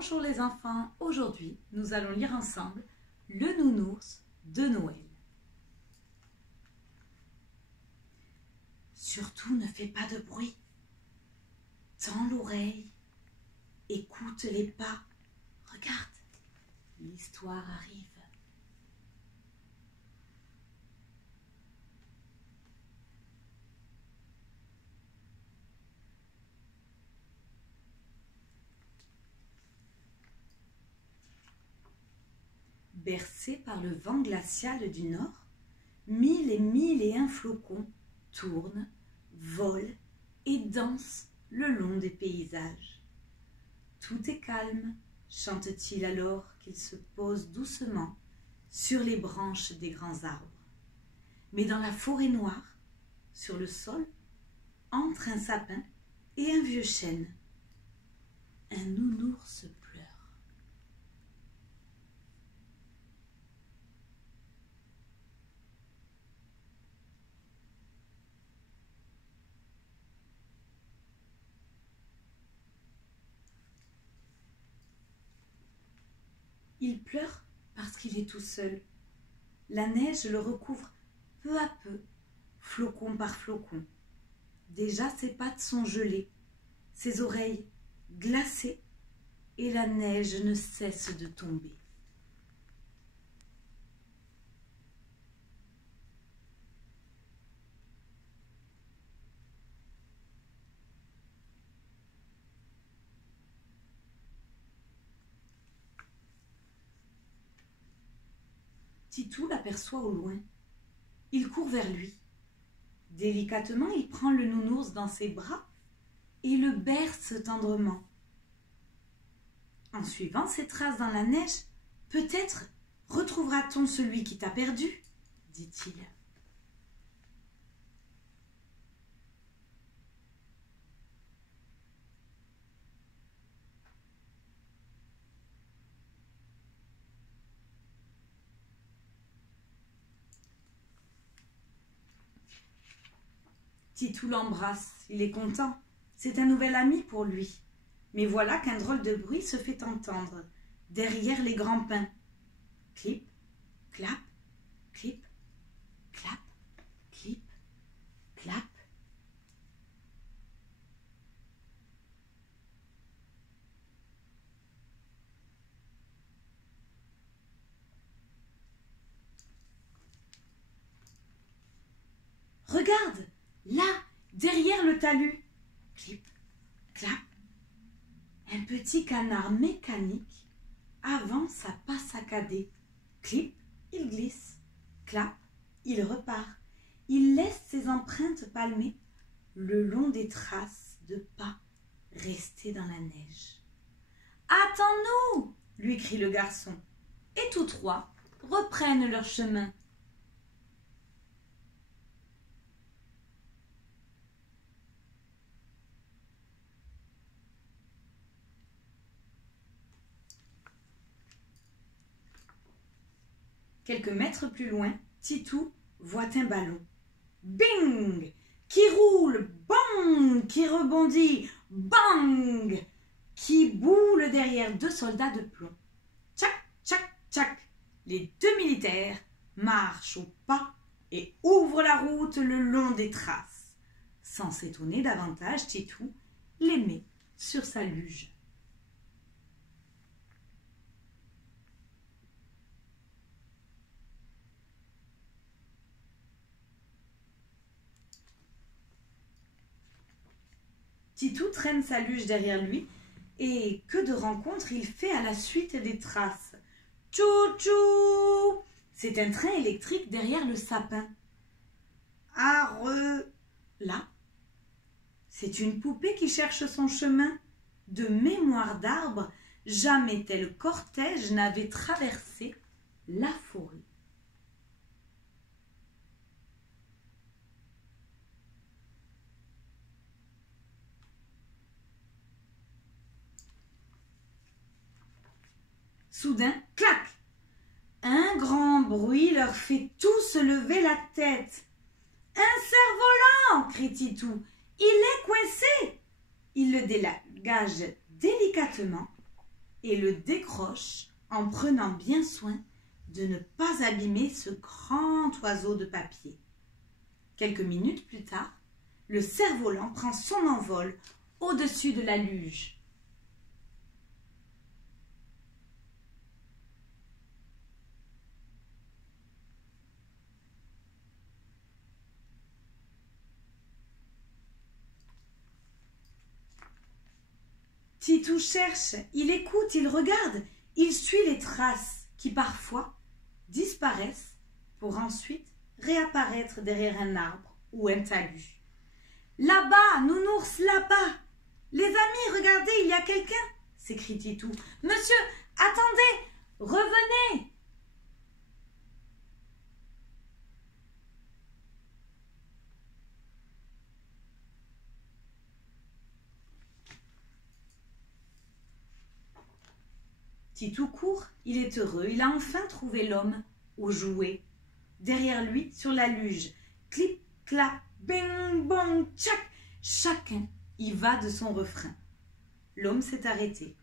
Bonjour les enfants, aujourd'hui nous allons lire ensemble Le Nounours de Noël. Surtout ne fais pas de bruit, tends l'oreille, écoute les pas, regarde, l'histoire arrive. Bercés par le vent glacial du nord, 1000 et 1 flocons tournent, volent et dansent le long des paysages. Tout est calme, chante-t-il alors qu'il se pose doucement sur les branches des grands arbres. Mais dans la forêt noire, sur le sol, entre un sapin et un vieux chêne. Un nounours pleure. Il pleure parce qu'il est tout seul. La neige le recouvre peu à peu, flocon par flocon. Déjà ses pattes sont gelées, ses oreilles glacées, et la neige ne cesse de tomber. Titou l'aperçoit au loin. Il court vers lui. Délicatement, il prend le nounours dans ses bras et le berce tendrement. En suivant ses traces dans la neige, peut-être retrouvera-t-on celui qui t'a perdu, dit-il. Titou l'embrasse, il est content, c'est un nouvel ami pour lui. Mais voilà qu'un drôle de bruit se fait entendre, derrière les grands pins. Clip, clap, clip, clap, clip, clap. Regarde, là, derrière le talus. Clip, clap. Un petit canard mécanique avance à pas saccadés. Clip, il glisse. Clap, il repart. Il laisse ses empreintes palmées le long des traces de pas restées dans la neige. « Attends-nous » lui crie le garçon. Et tous trois reprennent leur chemin. Quelques mètres plus loin, Titou voit un ballon. Bing! Qui roule, bang! Qui rebondit, bang! Qui boule derrière 2 soldats de plomb. Tchac, tchac, tchac! Les 2 militaires marchent au pas et ouvrent la route le long des traces. Sans s'étonner davantage, Titou les met sur sa luge. Titou traîne sa luge derrière lui et que de rencontres il fait à la suite des traces. Tchou-tchou! C'est un train électrique derrière le sapin. Arreux! Là, c'est une poupée qui cherche son chemin. De mémoire d'arbre, jamais tel cortège n'avait traversé la forêt. Soudain, clac! Un grand bruit leur fait tous lever la tête. « Un cerf-volant !» crie Titou. « Il est coincé !» Il le dégage délicatement et le décroche en prenant bien soin de ne pas abîmer ce grand oiseau de papier. Quelques minutes plus tard, le cerf-volant prend son envol au-dessus de la luge. Titou cherche, il écoute, il regarde, il suit les traces qui parfois disparaissent pour ensuite réapparaître derrière un arbre ou un talus. Là-bas, nounours, là-bas! Les amis, regardez, il y a quelqu'un! S'écrie Titou. Monsieur, attendez! Revenez! Titou court, il est heureux, il a enfin trouvé l'homme aux jouets. Derrière lui, sur la luge, clip, clap, bing, bong, tchac, chacun y va de son refrain. L'homme s'est arrêté.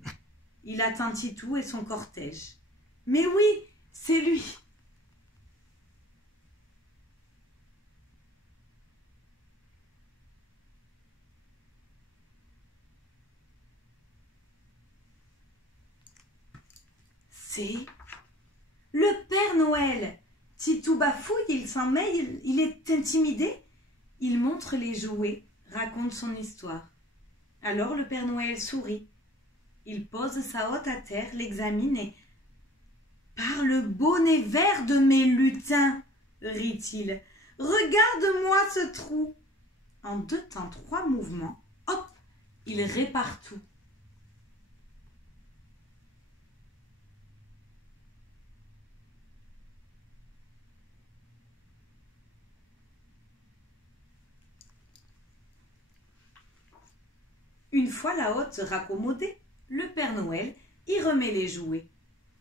Il attend Titou et son cortège. Mais oui, c'est lui. C'est le Père Noël. Titou bafouille, il s'en mêle, il est intimidé. Il montre les jouets, raconte son histoire. Alors le Père Noël sourit. Il pose sa hotte à terre, l'examine et « Par le bonnet vert de mes lutins !» rit-il. « Regarde-moi ce trou !» En 2 temps 3 mouvements, hop, il répare tout. Une fois la hotte raccommodée, le Père Noël y remet les jouets.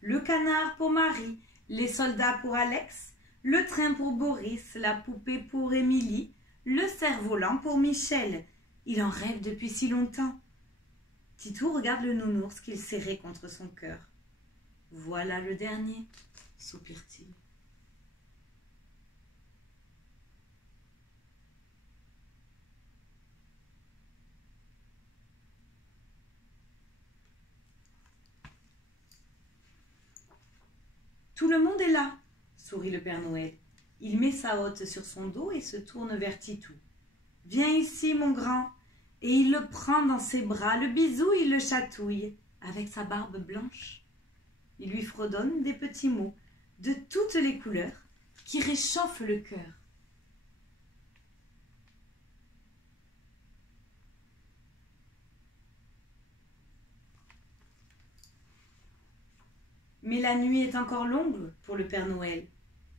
Le canard pour Marie, les soldats pour Alex, le train pour Boris, la poupée pour Émilie, le cerf-volant pour Michel. Il en rêve depuis si longtemps. Titou regarde le nounours qu'il serrait contre son cœur. « Voilà le dernier, » soupire-t-il. Tout le monde est là, sourit le Père Noël. Il met sa hotte sur son dos et se tourne vers Titou. Viens ici, mon grand. Et il le prend dans ses bras, le bisouille, il le chatouille, avec sa barbe blanche. Il lui fredonne des petits mots, de toutes les couleurs, qui réchauffent le cœur. Mais la nuit est encore longue pour le Père Noël,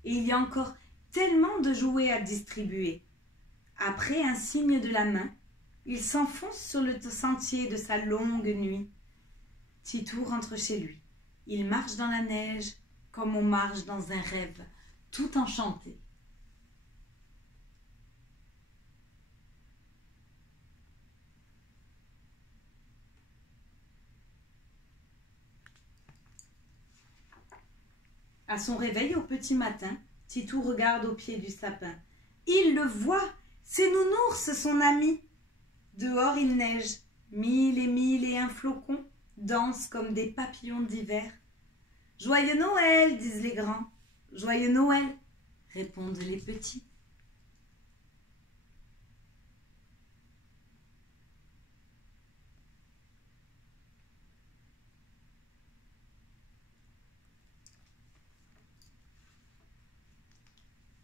et il y a encore tellement de jouets à distribuer. Après un signe de la main, il s'enfonce sur le sentier de sa longue nuit. Titou rentre chez lui. Il marche dans la neige comme on marche dans un rêve, tout enchanté. À son réveil au petit matin, Titou regarde au pied du sapin. Il le voit, c'est Nounours, son ami. Dehors il neige, 1001 flocons dansent comme des papillons d'hiver. Joyeux Noël, disent les grands. Joyeux Noël, répondent les petits.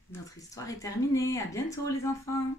Notre histoire est terminée. À bientôt les enfants.